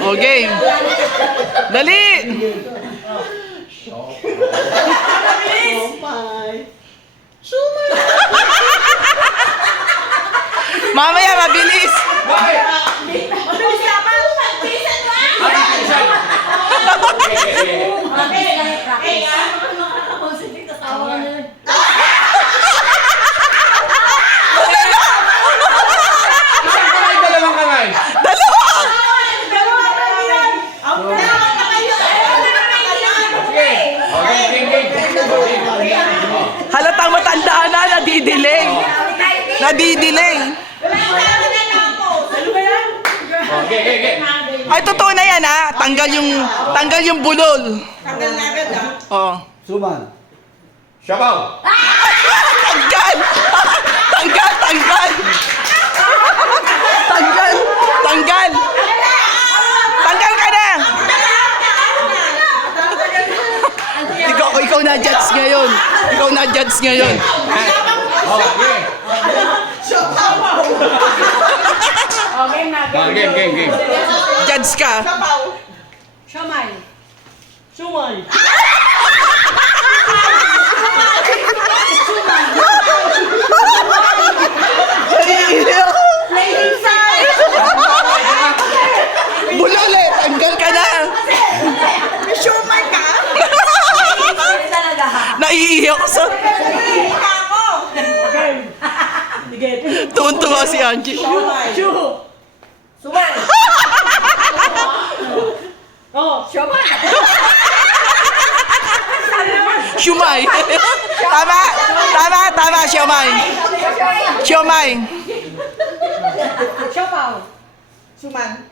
O, game. Dali! Mamaya, mabilis! Mabilis dapat! Bilisan mo! Isang kamay, dalawang kamay. Dalawa! Sige. Halatang matandaan na, nadidelay. Nadidelay. Okay. Ay, totoo na yan, ha? Tanggal yung bulol. Tanggal na agad ah. Oh. Suman. Shabaw. Tanggal! Tanggal! Tanggal! Tanggal! Tanggal! Tanggal ka na! Ikaw na judge ngayon. Ikaw na judge ngayon. Okay. Game. Judge ka. Siomay. Bulol eh! Tanggal ka na! May siomay ka? Naiiyak ko sa... Tuwan-tuwa si Angie. Suman. Oh, siomay. Siomay. Tama, siomay. Siomay. Siopaw. Suman.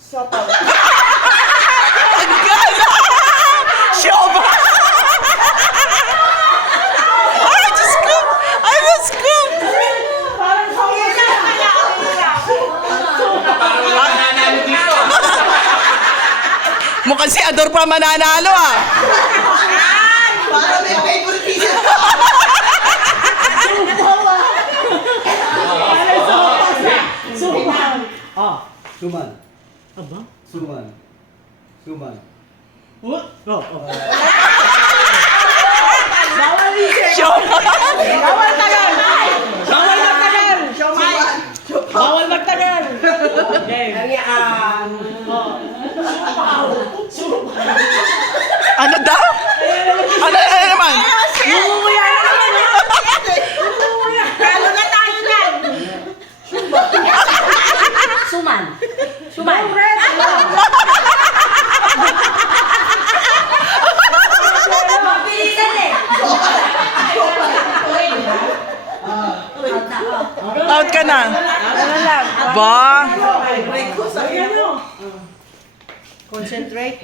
Siopaw. Tanggal! Siomay! Ay, Diyos ko! Ay, Diyos ko! Parang wala nanalo dito. Mukhang si Ador pa mananalo, ah. Para may favoritism. Suman. Suman. Siomay! Bawal tagal. Siomay. Bawal magtagal. Ano daw? Ano naman? Umuya na naman. Kalo na tayo dyan. Suman. Mabilisan eh. Out ka na. Ba? Concentrate.